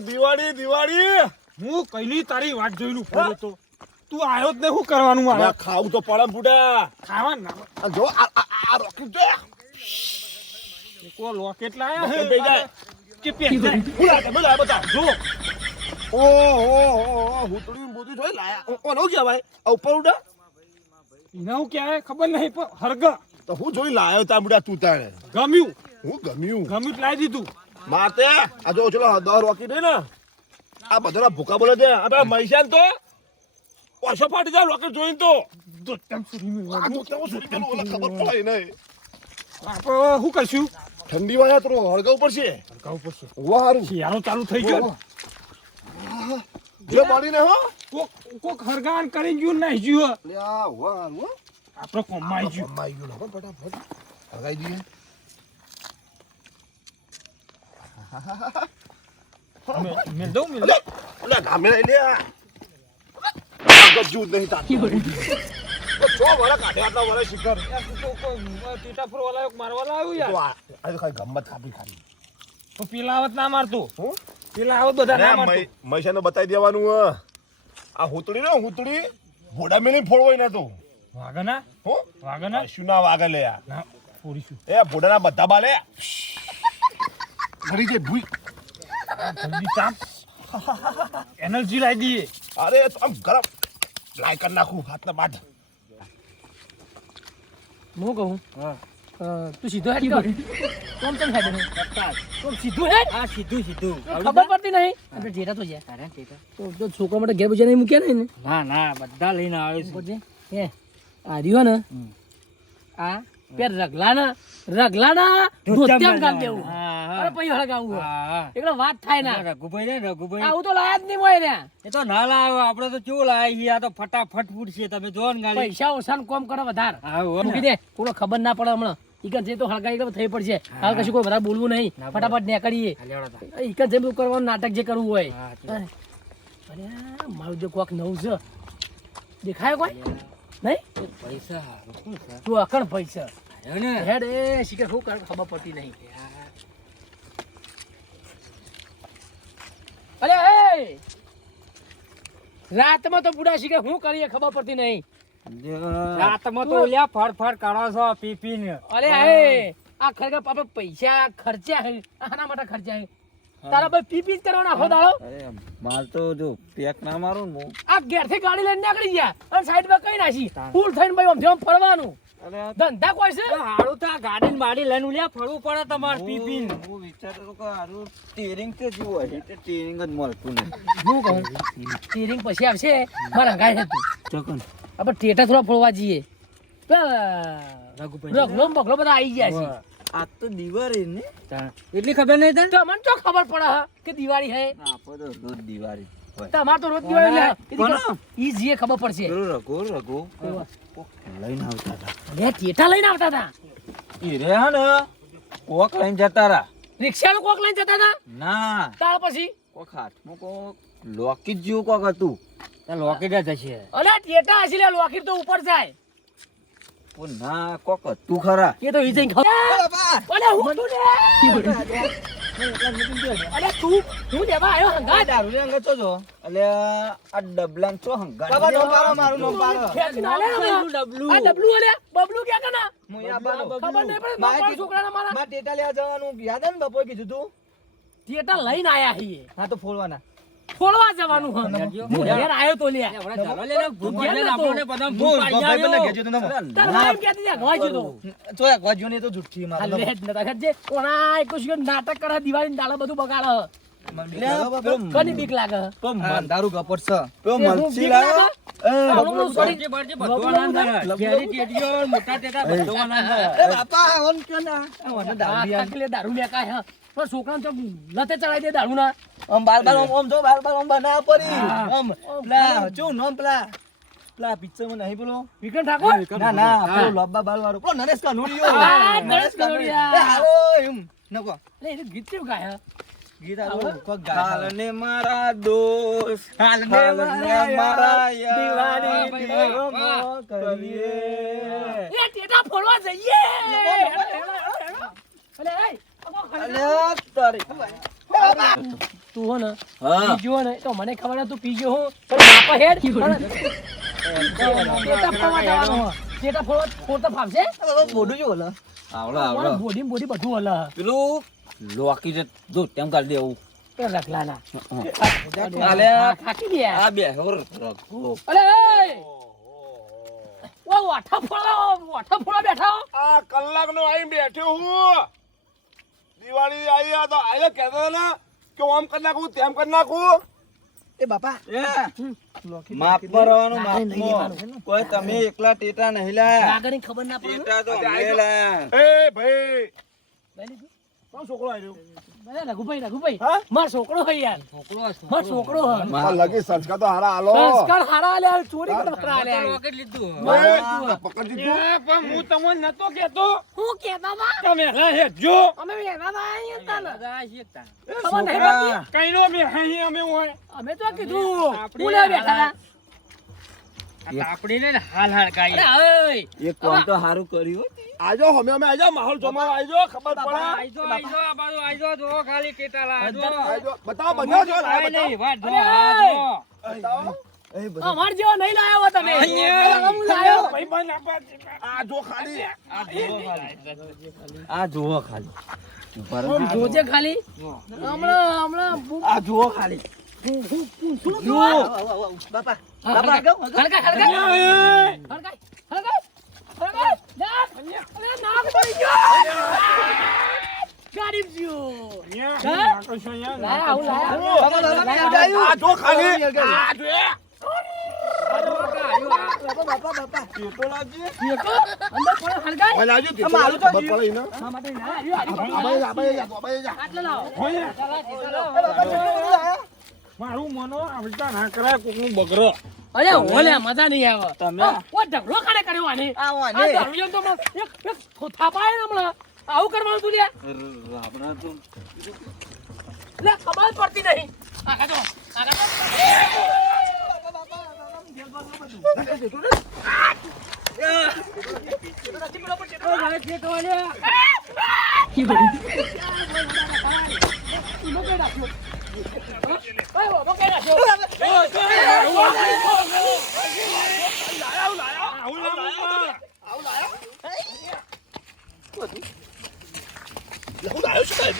દિવાળી દિવાળી હું કઈની તારી વાત જોઈનું ફોન તો તું આયો જ ને શું કરવાનું મારે ખાવું તો પડે ફૂટા ખાવા ના જો આ રોકેટ જો કો લોકેટ લાયા હે બે જાય કે પેન જાય બોલા બતા જો ઓહો હુતડી બોધી જોઈ લાયા કોનો ગયા ભાઈ આ ઉપર ઉડા ઇના હું ક્યાં ખબર નહીં પણ હરગ તો હું જોઈ લાયો તા બુડા તું તાણે ગમ્યું હું ગમ્યું લાવી દીધું માતે આ જો ચલો 10 રોકી દે ને આ બધાના ભૂકા બોલે દે આપણે મૈસાન તો ઓછો ફાટી જાય રોકેટ જોઈને તો દોતમ સુરી આ તો કેવો સુરી પેલું ઓલા ખબર પડે નહીં આપણે શું કરશું ઠંડી વાયા તો હળગાવ પડશે હરગાવ પડશે વારું શિયાળો ચાલુ થઈ ગયો જો પાડીને હો કોક હરગાન કરી ગયું નહીં જ્યો લ્યા વારું આપણે કોમાઈ ગયું માઈ ગયું ને ફટાફટ હળગાઈ દઈએ મેલ દઉં અલે ગામે લઈ લે ગજુ નહીં તાતી છો વાળા કાઢે આટલા વાળા શિખર ટીટા ફરવાલા મારવાલા આવ્યું યાર આ ખાઈ ગમત થાપી ખાલી તો પેલા આવત ના મારતો હું પેલા આવત બધા ના મારતો મૈસાને બતાવી દેવાનું આ હુતડી ને હુતડી ઘોડા મેલી ફોડવાય ના તો વાગના હો વાગના શું ના વાગે લે યાર ના ફોડીશું એ ભોડાના બધા બાલે ઘડી જે ભૂઈ જલ્દી ચાપ એનર્જી લાવી દઈએ અરે તો આમ ગરમ લાઈ કર નાખું હાથના બાદ હું કહું તું સીધો હેડ કર કોમ તને હેડ નહીં કોમ સીધું હેડ હા સીધું ખબર પડતી નહીં આપણે જેટા તો છે અરે ટેટા તો છોકરા માટે ઘેર બજાને મૂક્યા નહીં ને ના ના બધા લઈને આવે છે પછી હે આ રહ્યો ને આ પેર રગલાના ધોત્યામ ગાલ દેવું અરે પછી હળગાવું એકલો વાત થાય ના રઘુભાઈ ને રઘુભાઈ આવું તો લાયા જ નહીં હોય ને એ તો ના લાવ્યો આપડે તો કેવું લાવી આ તો ફટાફટ ફૂટશે તમે જો ને ગાડી પૈસા ઓછા કોમ કરો વધાર હા મૂકી દે કોઈ ખબર ના પડે હમણાં ઈકન જે તો હળગાઈ થઈ પડશે હાલ કશું કોઈ વધારે બોલવું નહીં ફટાફટ નીકળીએ ઈકન જે બધું કરવાનું નાટક જે કરવું હોય અરે મારું જો કોક નવું છે દેખાય કોઈ નહીં પૈસા તું અકણ પૈસા ને હેડ એ શીખર શું કર ખબર પડતી નહીં અરે એ રાતમાં તો બુડા શીખર શું કરીએ ખબર પડતી નહીં રાતમાં તો ઓલ્યા ફર કાઢો છો પી ને અરે એ આ ખરેખર આપણે પૈસા ખર્ચ્યા હે આના માટે ખર્ચ્યા હે તારા ભાઈ પી કરવાના આખો દાડો અરે માલ તો જો પેક ના મારું ને આ ઘેરથી ગાડી લઈને નીકળી ગયા અને સાઈડમાં કઈ નાખી ફૂલ થઈને ભાઈ આમ જેમ ફરવાનું ધંધા કોઈ છે હારું તો આ ગાડી ને બાડી લઈને ઉલ્યા ફરવું પડે તમારે પી હું વિચારતો કે હારું સ્ટીરિંગ તે જેવું હોય તે સ્ટીરિંગ જ મળતું નહીં હું કહું સ્ટીરિંગ પછી આવશે મારા ગાય હતું ચોકન આપણે ટેટા થોડા ફોડવા જઈએ રઘુભાઈ રગલો બગલો બધા આવી ગયા છે આ તો દિવાળી ને એટલી ખબર નહીં તને તો મને તો ખબર પડે હા કે દિવાળી હે આપો તો રોજ દિવાળી તમાર તો રોજ દિવાળી ઈ જે ખબર પડશે રઘુ લઈને આવતા હતા લે ટેટા લઈને આવતા હતા ઈ રે હા ને કોક લઈને જતા રા રિક્ષાનું કોક લઈને જતા હતા ના ત્યાર પછી કોક હાથમાં કોક લોકેટ જેવું કોક હતું ત્યાં લોકેટ જ હશે અલે ટેટા હશે લે લોકીટ તો ઉપર જાય ઓ ના કોક હતું ખરા એ તો ઈ જઈને અલે હું તું લે અલે તું દેવા આયો હંગા દારૂ રે અંગત છો એટલે આ ડબલાન છો હંગા બાબા નો પારો મારું નો પારો ખેંચ ના લે ડબલુ આ ડબલુ અલે બબલુ કે કના મોયા બાનો ખબર નહીં પડે મારા છોકરાને મારા માં ટેટા લેવા જવાનું યાદ હે ને બપોર કીધું તું ટેટા લઈને આયા હી હા તો ફોડવાના ફોડવા જવાનું હ હું ઘેર આયો તો લે ચાલો લે આપણને પદમ ફૂલ પાડી આવ્યો તાર નામ કે દીધા ગવાજો તો તો એક વાજો ને તો જુઠ્ઠી માર અલે નતા ખજે કોના એક કશું નાટક કરે દિવાળી દાડા બધું બગાડે કની બીક લાગે તો દારૂ ગપટ છે તો મલસી લાગે એ બરજે બધું ના ઘેરી ટેટીઓ મોટા ટેટા બધું ના એ બાપા ઓન કે ના ઓને દારૂ લે કાય હ પણ છોકરાને તો લતે ચડાઈ દે દારૂ ના ઓમ બાલ ઓમ જો બાલ ઓમ બના પરી ઓમ પ્લા જો નોમ પ્લા પિક્ચર માં નહીં બોલો વિક્રમ ઠાકોર ના ના પેલો લોબા બાલ વાળો પેલો નરેશ કનોડિયો નરેશ કનોડિયા એ હાલો એમ નકો લે એ ગીત કેવું ગાય ગીત આલો કોક ગાય હાલને મારા દોસ્ત હાલને મારા દિવાળી દીવો કરીએ એ ટેટા ફોડવા જઈએ અલે એ અલે તારી તું હો ને હા. પીજો ને તો મને ખબર નથી તું પીજો હું તો બાપા હેડ ટેટા ફોડવા જવાનો હો. ટેટા ફોડતા ફાવશે આવડો બોડી બોડી બધું હલે પેલું લોકી છે જો તેમ કરી દેવું પેલા રખલાના આલે ખાકી દે આ બે હોર અરે ઓ વાઠા ફોડો બેઠા હો. આ કલાકનો આઈ બેઠ્યો હું દિવાળી આવી આ તો આયો કહેતો ને કે આમ કરી નાખું તેમ કરી નાખું માપ કરવાનું માપ કોઈ તમે એકલા ટેટા નહીં લાયા આગળની ખબર ના પડે ટેટા તો અમે લાયા એ ભાઈ લઈ લીધું? કોણ છોકરો આવ્યો અરે રઘુભાઈ હા? મારો છોકરો હે યાર મારો છોકરો હે આ લગી સંસ્કાર તો હારા આલો સંસ્કાર હારા આલ્યા ચોરી કરવા આલ્યા પકડી દીધું પણ હું તમને નતો કેતો હું કેતા હતા તમે હેજો અમે વેના ના આયા હતા ને ખબર નહીં છોકરા. પડતી? કઈ નો અમે અહીં અમે હોય અમે તો કીધું પુલે બેઠા હતા અરે ઓય એક કોણ તો સારું કર્યું આજો અમે આજો માહોલ જમાવા આજો ખબર પડે આજો બતાવો બધા જો બતાવો અમાર જેવો નહીં લાયો હો તમે હું લાયો આ જો ખાલી આ જુઓ ખાલી આમ જોજે ખાલી હમણાં આ જુઓ ખાલી જુઓ બાપા હળગાય નાક પડી ગયો ગરીબ જીઓ લાયા આ જો ખાલી આ જો અંદર પડે હળગાય ઓય લાવજો તે ખબર પડે ઈને આ માટે લાયા આબાઈ આટલે લાવો મારું મનો આવતા ના કરાય કોકનું બગરો અરે ઓલે મજા નહીં આવે તમે ઓ ઢગલો કાઢે કર્યો આને આ દરમિયાન તો એક થાપાય ને હમણાં આવું કરવાનું તું લ્યા આપણા તો લે ખબર પડતી નહીં આગળ જો હું લાયો છું સાહેબ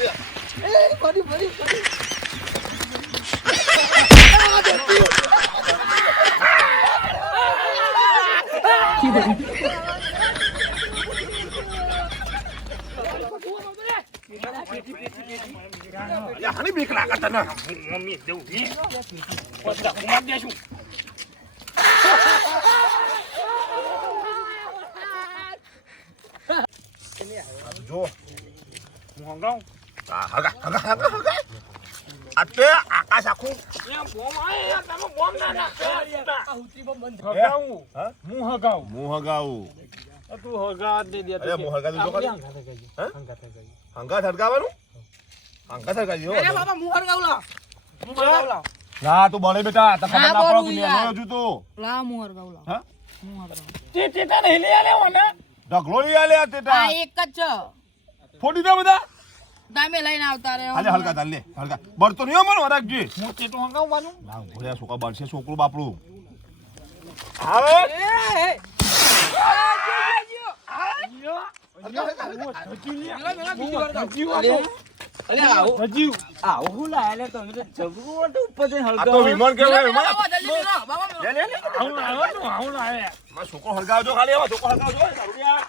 હાની બીક લાગે તને મમ્મી દેવું ને પછી કુમાર દેશું જો હું હંગાઉં હગા આતે આકાશ આખું બોમ આયા તમે બોમ ના નાખો હે? હા? હું હગાઉં હું હગાવું તું હગા દે દે અરે હું હગાવું જો ખાલી હંગા હરગાવાનું હંગા હરગાવી જો ના તું બળે બેટા તો ખબર ના પડે તું નેનો હજુ તો હા તે ટેટા નહીં લઈ આલે ને ઢગલો લઈ આલે આ તેટા એક જ છે ફોડી દે બધા તમે લઈને આવતા રહો હાલે હલકા તાલ લે હલકા બળતો નહીં મન વરાગજી હું ટેટો હંગાવવાનું ના ભોળ્યા છોકરા બળશે છોકરું બાપડું આવે અરે આવો હજી આવો હું લાયા લે તમે તો જબરું હતું ઉપર જઈને આ તો હળગાવો. વિમાન કેવાય વિમાન બાબા, જલ્દી કરો, બાબા. લે લે લે આવું આવે માં છોકરો હલગાવજો ખાલી આમાં છોકરો હલગાવજો રૂપિયા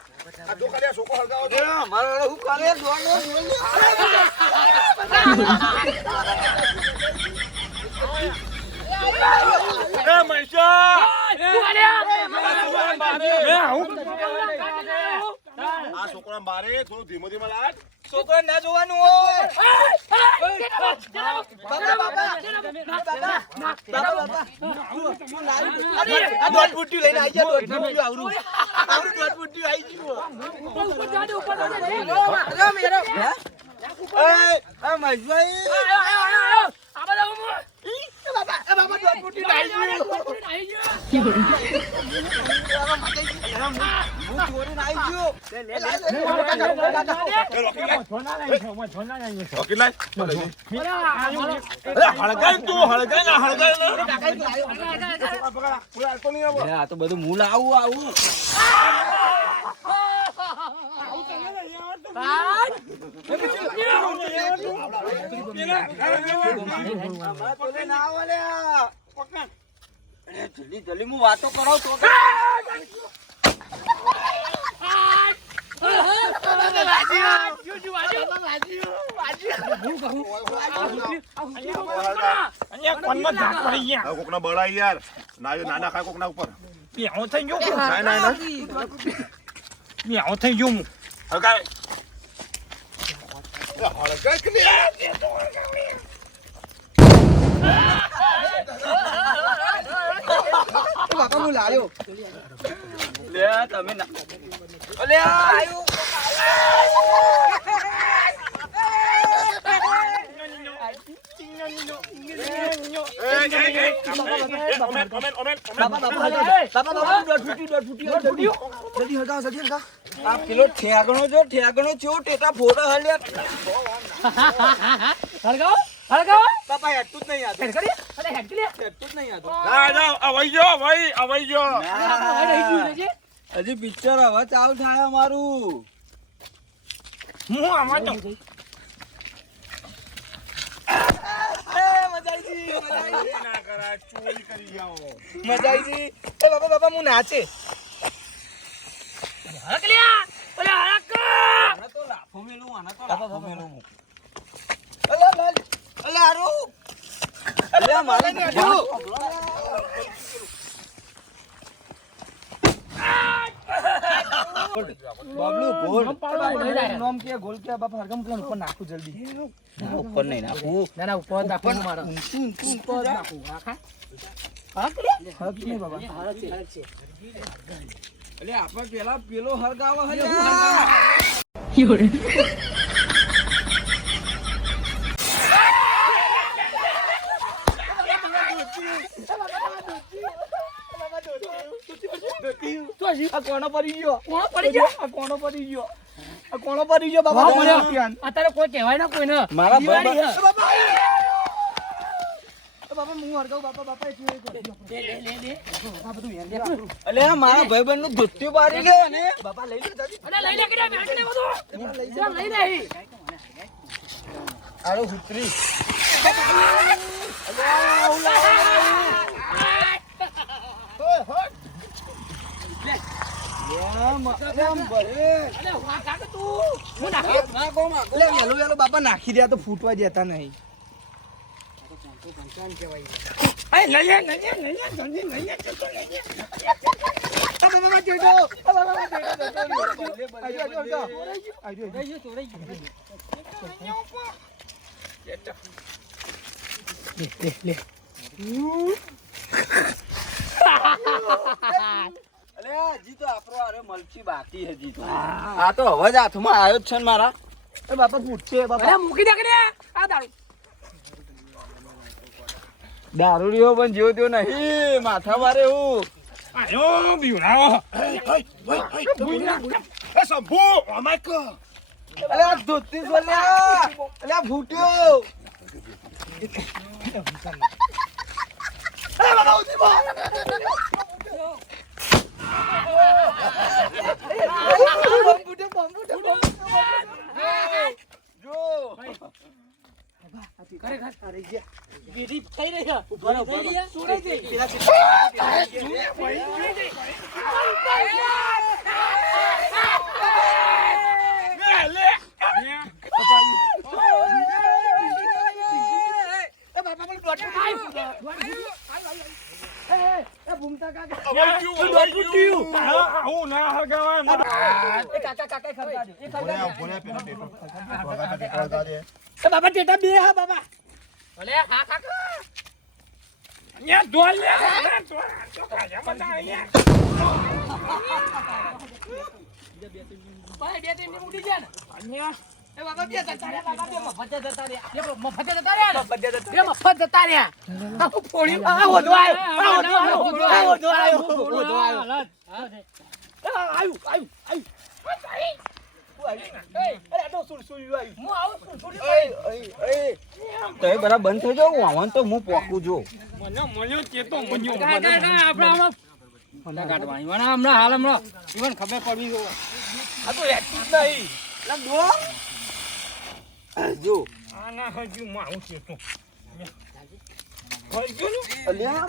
આ જો ખાલી આ છોકરો હલગાવજો મારો વાળો હું કરે જોવાનો એ મૈસા આ છોકરા મારે થોડું ધીમે ધીમે લાગ છોકરા ના જોવાનું હોય આ દોઢ ફૂટી લઈને આવી જા દોઢ ફૂટી આવરું દોઢ ફૂટી આવી ગયું આ મજભાઈ આ તો બધું મૂળ આવું જલ્દી જલ્દી હું વાતો કરો તો કોકના બળા યાર નાના ખાય કોકના ઉપર પ્યાવો થઈ ગયો ના પ્યાવો થઈ ગયો હું હળગાય હળગાય કે બાપા હું લાયો લે તમે ના અલે આયો આ પેલો ઠેગણો જો ટેટા ફોટો હલ્યા હળગાવો બાપા હેડતું જ નહીં યાદ હેડ કરી અરે હેડ કરી હેડતું જ નહીં યાદ અવાઈ ગયો હજી પિક્ચર હવે ચાલુ થાય અમારું હું આમાં તો મજા આવી એ બાપા હું નાચે હળકલ્યા ઓલે હળક આના તો લાફો મેલું અલે આરો અલે મારે નાડ્યું બાબલુ ગોલ નામ કે ગોલ કે બાપા હરગમ પ્લાન ઉપર નાખું જલ્દી ઉપર નહીં નાખું ના ના ઉપર નાખો મારો ઉપર નાખો હળક ને બાબા હળક છે અલે આપણે પેલા પેલો હરગાવો હલે આ કોનો પડી ગયો બાબા અત્યારે કોઈ કહેવાય ના કોઈને મારા દિવાળી બાબા છે. બાબા હું હરગાવ બાપા લે. અલે મારા ભાઈબંધ નું ધોતિયું બારી ગયો ને બાપા લઈ લે અરે લઈ લે કે મેં હટને બધું લઈ લે આરો હુતરી બાપા નાખી દે તો ફૂટવા દેતા નહીં હજી તો આપણો આરે મલકી બાકી હજી તો આ તો હવે જ હાથમાં આવ્યો જ છે ને મારા બાપા ફૂટશે બાપા મૂકી દે કે આ દારૂ દારૂડિયો પણ જેવો તેવો નહીં માથા મારે હું આયો બીવડાવો શંભુ અમાય કો અલે આ ધોતી સોલ્યા અલે આ ફૂટ્યો બીજી થઈ રહી છે ઉભા છોડી દે આવું ના હરગાવાય બાબા ટેટા બે હા બાબા ભલે હા કાકા અહીંયા દોલ લે તો ખાજા બધા અહીંયા ભાઈ બે ત્રણ ઉડી ગયા ને અહીંયા બાબા બે જતા રહ્યા, બાબા બે મફત જતા રહ્યા. બે મફત જતા રહ્યા ને? બે મફત જતા રહ્યા. આ ફોડી આ વધો આવ્યો. તમે બરાબર બંધ થઈ જાઓ વાવન તો હું પોકું છું મને મળ્યો તે તો મળ્યો હમણાં હાલ હમણાં ઈવન ખબર પડવી જોઈએ. આ તો હેતું જ નહીં. જો આ ના હજુ મારું છે તો અલ્યા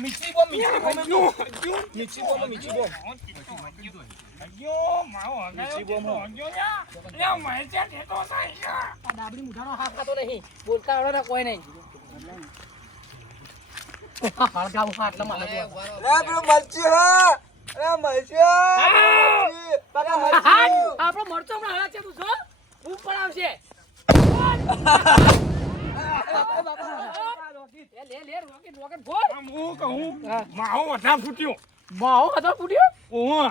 મીઠી બોમ મીઠી બોમ આ ડાબડી મુઠાનો હાથ ખાતો નહીં, બોલતા આવડે ને કોઈ નહીં. હળગાવું હાથ એટલે મારે તો. આપણો મરચો હમણાં હળા છે તું છો ખૂબ પણ આવશે. લે રોકેટ રોકેટ ફોડ. હું કહું માવો વધારે ફૂટ્યો માવો હતો ફૂટ્યો. ઓહ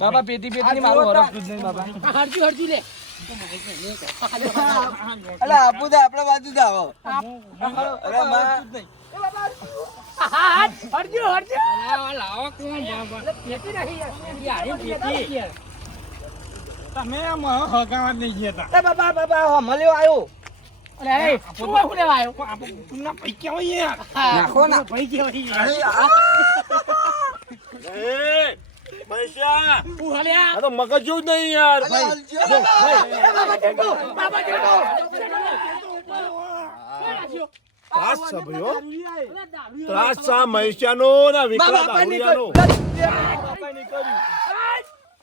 બાબા પેટી પેટી મારું હરખતું જ નહીં બાબા હરજુ હરજુ લે. અલા આપું દે આપણા બાજુ જ આવો અરે માં હરજુ હરજુ લાવો કોણ બાબા પેટી નહીં યાર પેટી. તમે આમ હગાવા નહીં ગયા એ બાબા બાબા મળ્યો આવ્યો અરે એ શું લેવા આવ્યો? ના પૈકી હોય યાર નાખો ના. ભાઈ કેવાય એ પૈસા હું હાલ્યા. આ તો મગજ જેવું જ નહીં યાર. બાબા જેટો બાબા જેટો ત્રાસ છે ભાઈઓ. ત્રાસ છે મહેશિયાનો ને વિકલા દારૂડિયાનો.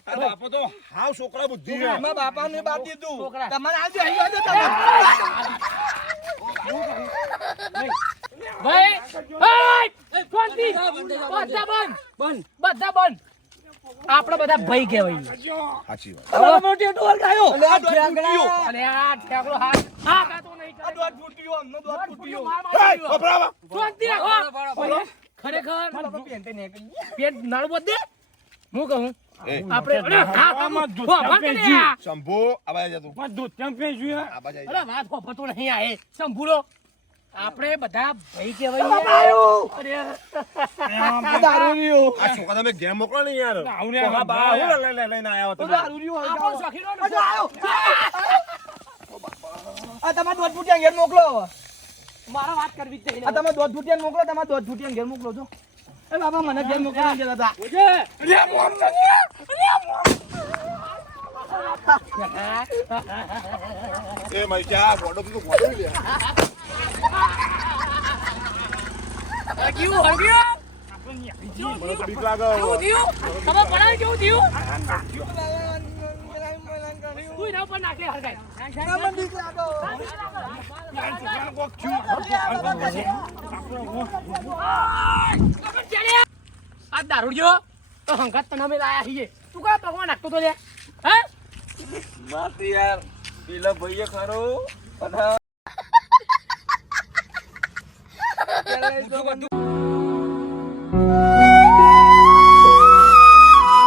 આ બાપો તો હાવ છોકરા બુદ્ધિ છે. મારા બાપાને બાદ દીધું છોકરા. તમારે આવજો અહીં આવજો તમે ભાઈ શાંતિ. બધા બંધ બધા બંધ. આપણે બધા ભાઈ કહેવાય. સાચી વાત. હવે મોટી ટોલ ગાયો અલે આ ઠેંગડા અને આ ઠેકડો હાથ હા કાતો નહીં કરે. દોડ ફૂટ્યો અમને દોડ ફૂટ્યો એ, બપરાવા. શાંતિ રાખો. ખરેખર પેટ નાળું બોધ દે. હું કહું એ, આપણે શંભુ આ બાજુ જા તું. દૂધ કેમ પીશું આ બાજુ જા. અરે વાત ખોફતો નહીં આ એ સંભૂલો. આપણે બધા ભાઈ કહેવાય. આ દારૂડિયો આ છોકરા તમે ગેમ મોકલો ને યાર. આવને કોહા બા હું લઈને આવ્યો તમે. દારૂડિયો આપણો શોખીનો ને આ તમારે દોડ ફૂટ્યા ઘેર મોકલો મારે વાત કરવી જ નહીં. આ તમે દોડ ફૂટ્યા મોકલો તમારે દોડ ફૂટ્યા ઘેર મોકલો છો એ બાબા મને ઘેર મોકલો જતા એ મૈસા ગોડો તું ગોડો લે. હરગ્યું હરગ્યું મને તો બીક લાગે. કેવું થયું? ખબર પડાવી કેવું થયું? તું એના ઉપર નાખે હરગાય. આ દારૂડિયો તો હંગાત તને અમે લાયા છીએ. તું કા ભગવાન નાખતો તો લે હે? માતી યાર પેલા ભાઈએ ખરો અને